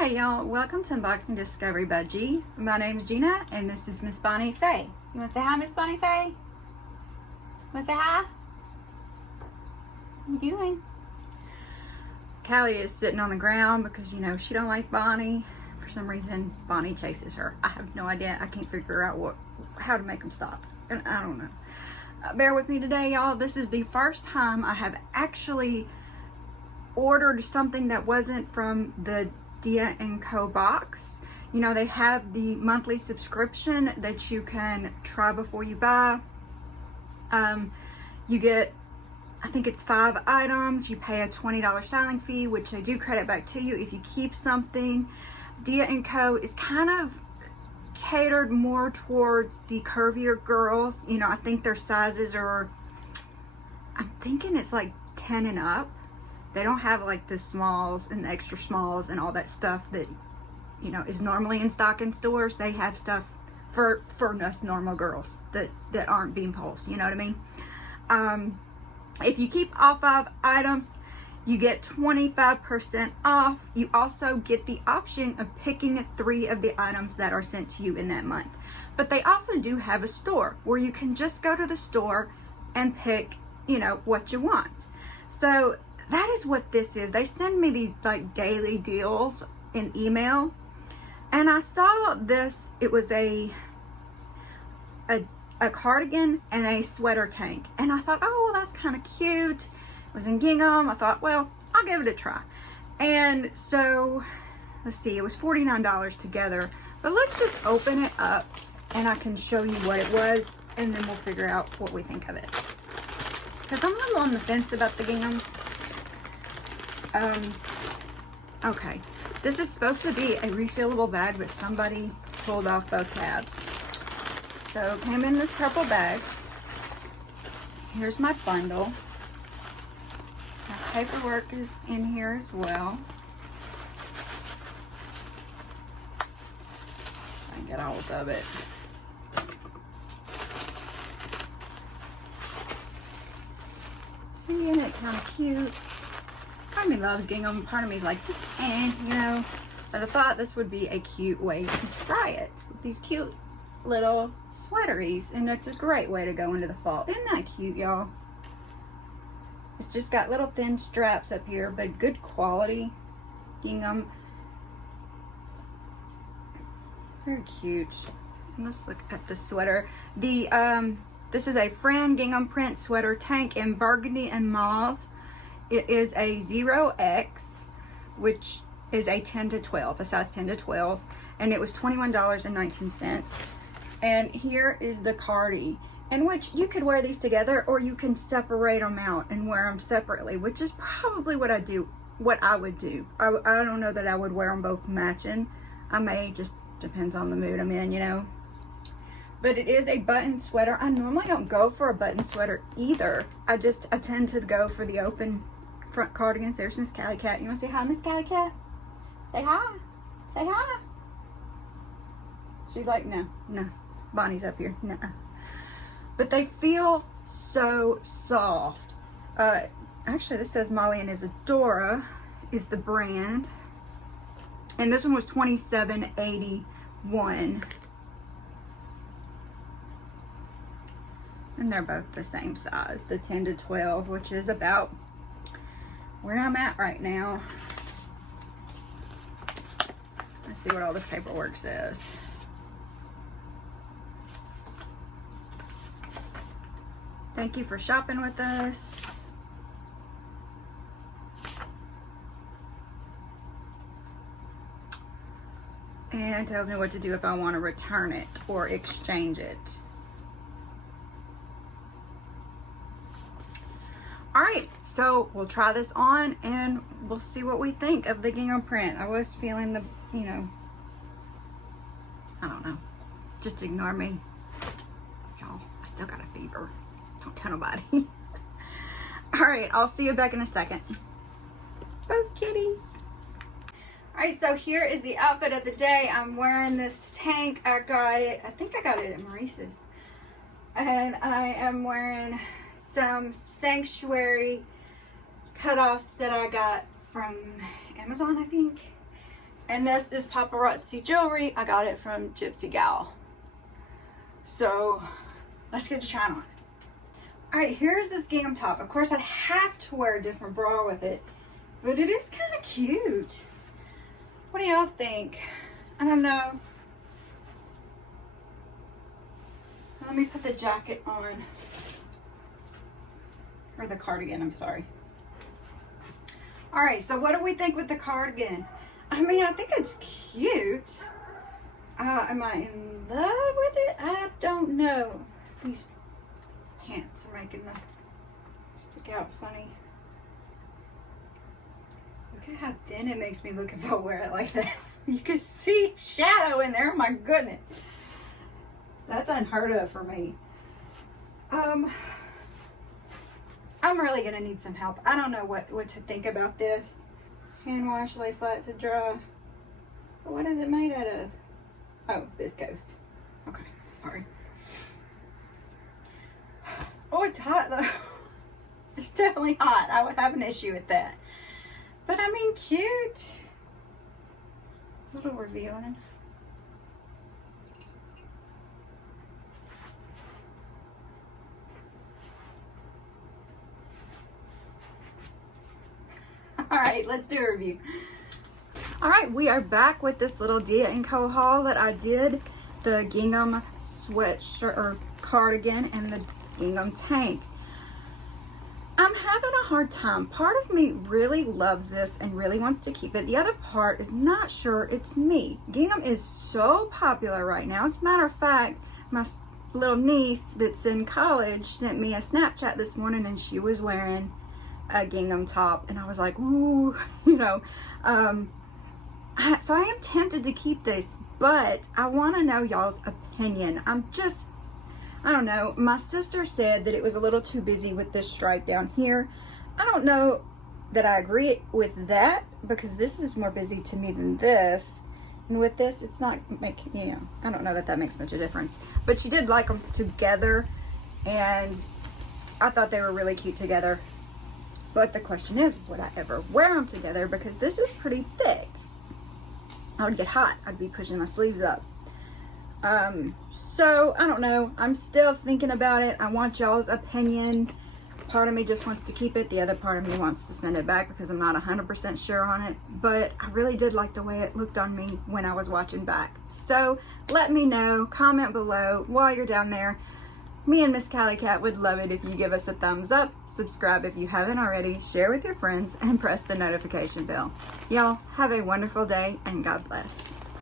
Hey y'all, welcome to Unboxing Discovery by G. My name's Gina and this is Miss Bonnie Faye. You want to say hi, Miss Bonnie Faye? Want to say hi? What you doing? Callie is sitting on the ground because, you know, she don't like Bonnie. For some reason, Bonnie chases her. I have no idea. I can't figure out how to make them stop. And I don't know. Bear with me today, y'all. This is the first time I have actually ordered something that wasn't from the dia&co box. You know, they have the monthly subscription that you can try before you buy. You get, I think it's 5 items. You pay a $20 styling fee, which they do credit back to you if you keep something. Dia&co is kind of catered more towards the curvier girls. You know, I think their sizes are, I'm thinking it's like 10 and up. They don't have like the smalls and the extra smalls and all that stuff that, you know, is normally in stock in stores. They have stuff for us normal girls that aren't bean poles, you know what I mean? If you keep all 5 items, you get 25% off. You also get the option of picking 3 of the items that are sent to you in that month. But they also do have a store where you can just go to the store and pick, you know, what you want. So that is what this is. They send me these like daily deals in email. And I saw this, it was a cardigan and a sweater tank. And I thought, oh, well, that's kind of cute. It was in Gingham. I thought, well, I'll give it a try. And so, let's see, it was $49 together. But let's just open it up and I can show you what it was. And then we'll figure out what we think of it. Because I'm a little on the fence about the Gingham. Okay, this is supposed to be a refillable bag, but somebody pulled off both tabs. So it came in this purple bag. Here's my bundle. My paperwork is in here as well. I can get all of it. See, isn't it kind of cute? Part of me loves Gingham, part of me is like, you know. But I thought this would be a cute way to try it. With these cute little sweateries. And it's a great way to go into the fall. Isn't that cute, y'all? It's just got little thin straps up here, but good quality Gingham. Very cute. And let's look at the sweater. This is a Fran Gingham-Print sweater tank in Burgundy and Mauve. It is a 0X, which is a 10 to 12, a size 10 to 12, and it was $21.19. And here is the cardi, in which you could wear these together or you can separate them out and wear them separately, which is probably what I would do. I don't know that I would wear them both matching. I may, just depends on the mood I'm in, you know. But it is a button sweater. I normally don't go for a button sweater either. I tend to go for the open front cardigans. There's Miss Callie Cat. You want to say hi, Miss Callie Cat? Say hi. Say hi. She's like, no. Bonnie's up here. Nuh-uh. But they feel so soft. Actually, this says Molly and Isadora is the brand. And this one was $27.81. And they're both the same size, the 10 to 12, which is about where I'm at right now. Let's see what all this paperwork says. Thank you for shopping with us. And tells me what to do if I want to return it or exchange it. Alright, so we'll try this on and we'll see what we think of the Gingham-Print. I was feeling the, you know, I don't know. Just ignore me. Y'all, I still got a fever. Don't tell nobody. Alright, I'll see you back in a second. Both kitties. Alright, so here is the outfit of the day. I'm wearing this tank. I think I got it at Maurices. And I am wearing some Sanctuary cutoffs that I got from Amazon, I think. And this is Paparazzi Jewelry. I got it from Gypsy Gals. So let's get to trying on. Alright, here's this gingham top. Of course, I'd have to wear a different bra with it, but it is kind of cute. What do y'all think? I don't know. Let me put the jacket on. Or the cardigan, I'm sorry. Alright, so what do we think with the cardigan? I mean, I think it's cute. Am I in love with it? I don't know. These pants are making them stick out funny. Look at how thin it makes me look if I wear it like that. You can see shadow in there. My goodness. That's unheard of for me. I'm really going to need some help. I don't know what to think about this. Hand wash, lay flat to dry. But what is it made out of? Oh, viscose. Okay, sorry. Oh, it's hot though. It's definitely hot. I would have an issue with that. But I mean, cute. A little revealing. All right, let's do a review. All right, we are back with this little dia&co haul that I did. The gingham sweatshirt or cardigan and the gingham tank. I'm having a hard time. Part of me really loves this and really wants to keep it. The other part is not sure it's me. Gingham is so popular right now. As a matter of fact, my little niece that's in college sent me a Snapchat this morning and she was wearing a gingham top and I was like, ooh, you know. So I am tempted to keep this, but I want to know y'all's opinion. I don't know. My sister said that it was a little too busy with this stripe down here. I don't know that I agree with that because this is more busy to me than this. And with this, it's not making, you know, I don't know that makes much of a difference. But she did like them together and I thought they were really cute together. But the question is, would I ever wear them together? Because this is pretty thick. I would get hot. I'd be pushing my sleeves up. So I don't know. I'm still thinking about it. I want y'all's opinion. Part of me just wants to keep it. The other part of me wants to send it back because I'm not 100% sure on it. But I really did like the way it looked on me when I was watching back. So let me know. Comment below while you're down there. Me and Miss Cali Cat would love it if you give us a thumbs up, subscribe if you haven't already, share with your friends, and press the notification bell. Y'all have a wonderful day and God bless.